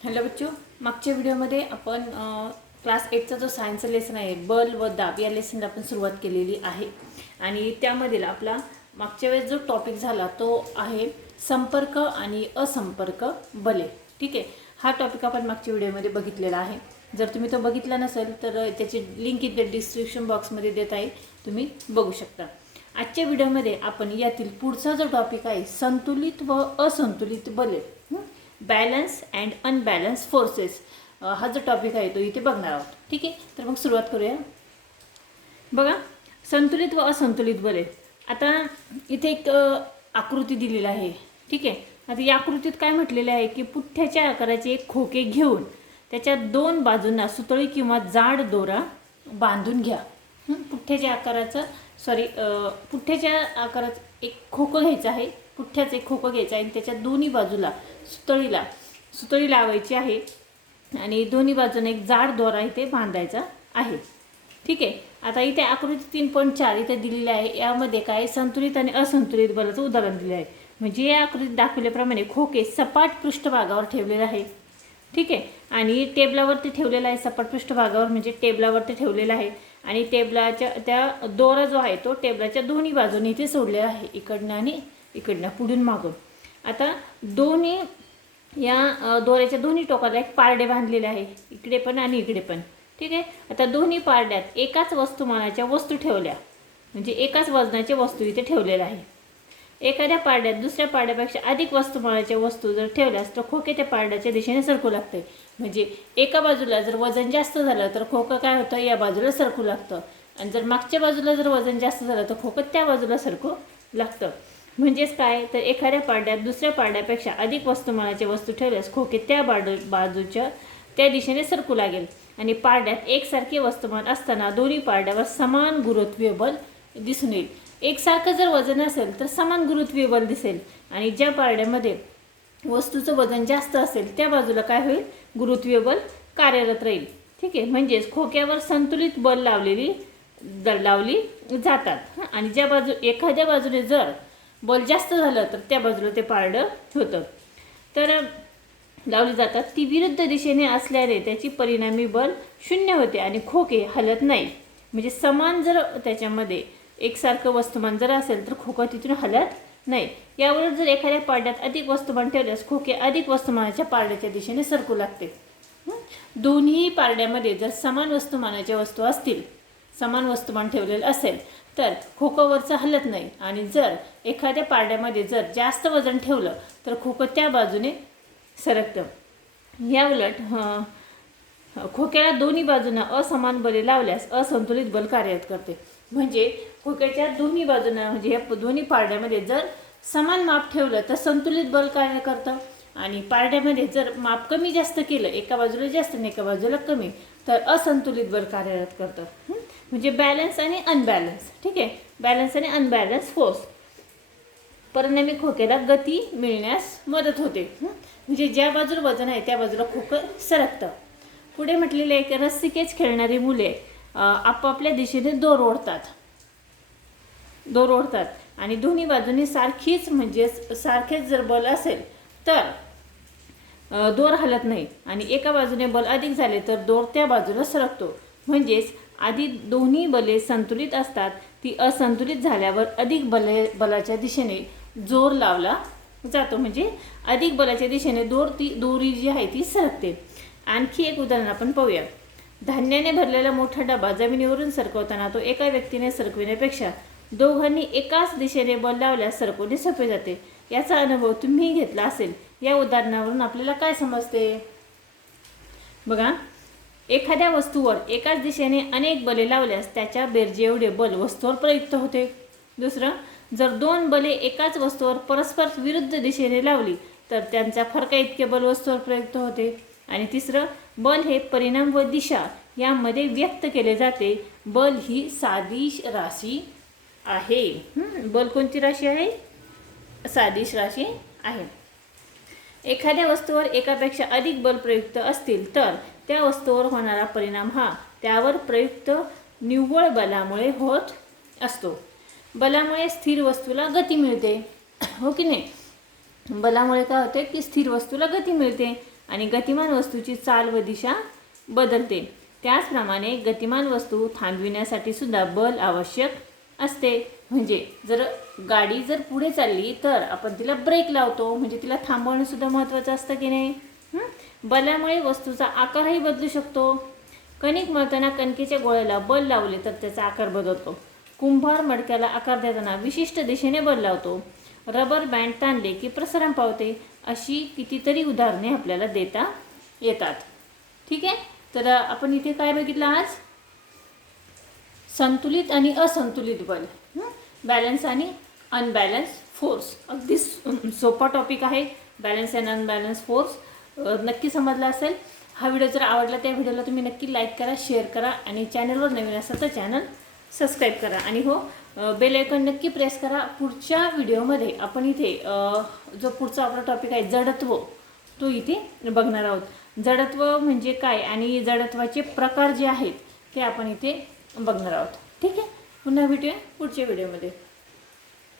Hello Bachchu मागच्या व्हिडिओमध्ये आपण क्लास एटचा जो सायन्सचा लेसन आहे बल व दाब या लेसनला आपण सुरुवात केलेली आहे. आणि त्यामधील आपला मागच्या वेळेस जो टॉपिक झाला तो आहे संपर्क आणि असंपर्क बले. ठीक आहे? हा टॉपिक आपण मागच्या व्हिडिओमध्ये बघितलेला आहे. जर तुम्ही तो बघितला नसेल तर त्याची लिंक इथे डिस्क्रिप्शन बॉक्समध्ये देत आहे तुम्ही बघू शकता. आजच्या व्हिडिओमध्ये आपण यातील पुढचा जो टॉपिक आहे संतुलित व असंतुलित बले. बॅलन्स अँड अनबॅलन्स फोर्सेस हा जो टॉपिक आहे तो इथे बघणार आहोत. ठीक आहे? तर मग सुरुवात करूया. बघा संतुलित व असंतुलित बले आता इथे एक आकृती दिलेली आहे. ठीक आहे? आता या आकृतीत काय म्हटलेले आहे की पुठ्ठ्याच्या आकाराचे एक खोके घेऊन त्याच्या दोन बाजूंना सुतळी किंवा जाड दोरा बांधून घ्या. पुठ्ठ्याच्या आकाराचं सॉरी पुठ्ठ्याच्या आकाराचं एक खोकं घ्यायचं आहे. पुठ्ठ्याचं एक खोकं घ्यायचं आहे आणि त्याच्या दोन्ही बाजूला सुतळीला सुतळी लावायची आहे आणि दोन्ही बाजूने एक जाड दोरा इथे बांधायचा आहे. ठीक आहे? आता इथे आकृती तीन पॉईंट चार इथे दिलेली आहे. यामध्ये काय? संतुलित आणि असंतुलित बलाचं उदाहरण दिले आहे. म्हणजे या आकृतीत दाखवल्याप्रमाणे खोके सपाट पृष्ठभागावर ठेवलेलं आहे. ठीक आहे? आणि टेबलावरती ठेवलेलं आहे सपाट पृष्ठभागावर म्हणजे टेबलावरती ठेवलेलं आहे. आणि टेबलाच्या त्या दोरा जो आहे तो टेबलाच्या दोन्ही बाजूने इथे सोडलेला आहे. इकडनं आणि इकडनं पुढून मागून. आता दोन्ही या दोऱ्याच्या दोन्ही टोकाला एक पारडे बांधलेले आहे. इकडे पण आणि इकडे पण. ठीक आहे? आता दोन्ही पारड्यात एकाच वस्तुमानाच्या वस्तू ठेवल्या. म्हणजे एकाच वजनाच्या वस्तू इथे ठेवलेल्या आहे. एखाद्या पारड्यात दुसऱ्या पारड्यापेक्षा अधिक वस्तुमानाच्या वस्तू जर ठेवल्यास तर खोके त्या पारड्याच्या दिशेने सरकू लागते. म्हणजे एका बाजूला जर वजन जास्त झालं तर खोकं काय होतं? या बाजूला सरकू लागतं. आणि जर मागच्या बाजूला जर वजन जास्त झालं तर खोकं त्या बाजूला सरकू लागतं. म्हणजेच काय? तर एखाद्या पारड्यात दुसऱ्या पारड्यापेक्षा अधिक वस्तुमानाचे वस्तू ठेवल्यास खोके त्या बाजू बाजूच्या त्या दिशेने सरकू लागेल. आणि पारड्यात एकसारखे वस्तुमान असताना दोन्ही पारड्यावर समान गुरुत्वीय बल दिसून येईल. एकसारखं जर वजन असेल तर समान गुरुत्वीय बल दिसेल. आणि ज्या पारड्यामध्ये वस्तूचं वजन जास्त असेल त्या बाजूला काय होईल? गुरुत्वीय बल कार्यरत राहील. ठीक आहे? म्हणजेच खोक्यावर संतुलित बल लावलेली लावली जातात. आणि ज्या बाजू एखाद्या बाजूने जर बल जास्त झालं तर त्या बाजूला ते पारडं होतं. तर लावली जातात. ती विरुद्ध दिशेने असल्याने त्याची परिणामी बल शून्य होते आणि खोके हलत नाही. म्हणजे समान जर त्याच्यामध्ये एकसारखं वस्तुमान जर असेल तर खोकं तिथून हलत नाही. यावरच जर एखाद्या पारड्यात अधिक वस्तुमान ठेवल्यास खोके अधिक वस्तुमानाच्या पारड्याच्या दिशेने सरकू लागते. दोन्ही पारड्यामध्ये जर समान वस्तुमानाच्या वस्तू असतील समान वस्तुमान ठेवलेलं असेल तर खोकंवरचं हलत नाही. आणि जर एखाद्या पारड्यामध्ये जर जास्त वजन ठेवलं तर खोकं त्या बाजूने सरकतं. या उलट खोक्याला दोन्ही बाजूंना असमान बले लावल्यास असंतुलित बल कार्यरत करते. म्हणजे खोक्याच्या दोन्ही बाजूंना म्हणजे या दोन्ही पारड्यामध्ये जर समान माप ठेवलं तर संतुलित बल कार्य करतं. आणि पारड्यामध्ये जर माप कमी जास्त केलं एका बाजूला जास्त आणि एका बाजूला कमी तर असंतुलित बल कार्यरत करतं. म्हणजे बॅलन्स आणि अनबॅलन्स ठीक आहे? बॅलन्स आणि अनबॅलन्स फोर्स परिणामी खोक्याला गती मिळण्यास मदत होते. म्हणजे ज्या बाजूला वजन आहे त्या बाजूला खोकं सरकतं. पुढे म्हटलेले आहे की रस्सिकेच खेळणारी मुले आपापल्या दिशेने दोर ओढतात. दोर ओढतात. आणि दोन्ही बाजूनी सारखीच म्हणजेच सारखेच जर बल असेल तर दोर हलत नाही. आणि एका बाजूने बल अधिक झाले तर दोर त्या बाजूला सरकतो. म्हणजेच आधी दोन्ही बले संतुलित असतात ती असंतुलित झाल्यावर अधिक बले बलाच्या दिशेने जोर लावला जातो. म्हणजे अधिक बलाच्या दिशेने दोर ती दोरी जी आहे ती सरकते. आणखी एक उदाहरण आपण पाहूया. धान्याने भरलेला मोठा डबा जमिनीवरून सरकवताना तो एका व्यक्तीने सरकविण्यापेक्षा दोघांनी एकाच दिशेने बल लावल्यास सरकवणे सोपे जाते. याचा अनुभव तुम्ही घेतला असेल. या उदाहरणावरून आपल्याला काय समजते? बघा. एखाद्या वस्तूवर एकाच दिशेने अनेक बले लावल्यास त्याच्या बेरजे एवढे बल वस्तूवर प्रयुक्त होते. दुसरं जर दोन बले एकाच वस्तूवर परस्पर विरुद्ध दिशेने लावली तर त्यांचा फरका इतके बल वस्तूवर प्रयुक्त होते. आणि तिसरं बल हे परिणाम व दिशा यामध्ये व्यक्त केले जाते. बल ही सादिश राशी आहे. बल कोणती राशी आहे? सादिश राशी आहे. एखाद्या वस्तूवर एकापेक्षा अधिक बल प्रयुक्त असतील तर त्या वस्तूवर होणारा परिणाम हा त्यावर प्रयुक्त निव्वळ बलामुळे होत असतो. बलामुळे स्थिर वस्तूला गती मिळते. हो की नाही? बलामुळे काय होते की स्थिर वस्तूला गती मिळते आणि गतिमान वस्तूची चाल व दिशा बदलते. त्याचप्रमाणे गतिमान वस्तू थांबविण्यासाठी सुद्धा बल आवश्यक असते. म्हणजे जर गाडी जर पुढे चालली तर आपण तिला ब्रेक लावतो. म्हणजे तिला थांबवणं सुद्धा महत्त्वाचं असतं की नाही? बलामुळे वस्तूचा आकारही बदलू शकतो. कणिक मळताना कणकेच्या गोळ्याला बल लावले तर त्याचा आकार बदलतो. कुंभार मडक्याला आकार देताना विशिष्ट दिशेने बल लावतो. रबर बँड ताणले की प्रसारण पावते अशी कितीतरी उदाहरणे आपल्याला देता येतात. ठीक आहे? तर आपण इथे काय बघितलं आज? संतुलित आणि असंतुलित बल. बॅलन्स आणि अनबॅलन्स फोर्स अगदी सोपा टॉपिक आहे. बॅलन्स अँड अनबॅलन्स फोर्स नक्की समजला असेल. हा व्हिडिओ जर आवडला त्या व्हिडिओला तुम्ही नक्की लाईक करा शेअर करा आणि चॅनलवर नवीन असाल तर चॅनल सबस्क्राईब करा. आणि हो बेल आयकॉन नक्की प्रेस करा. पुढच्या व्हिडिओमध्ये आपण इथे जो पुढचा आपला टॉपिक आहे जडत्व तो इथे बघणार आहोत. जडत्व म्हणजे काय आणि जडत्वाचे प्रकार जे आहेत ते आपण इथे बघणार आहोत. ठीक आहे? पुन्हा भेटूया पुढच्या व्हिडिओमध्ये.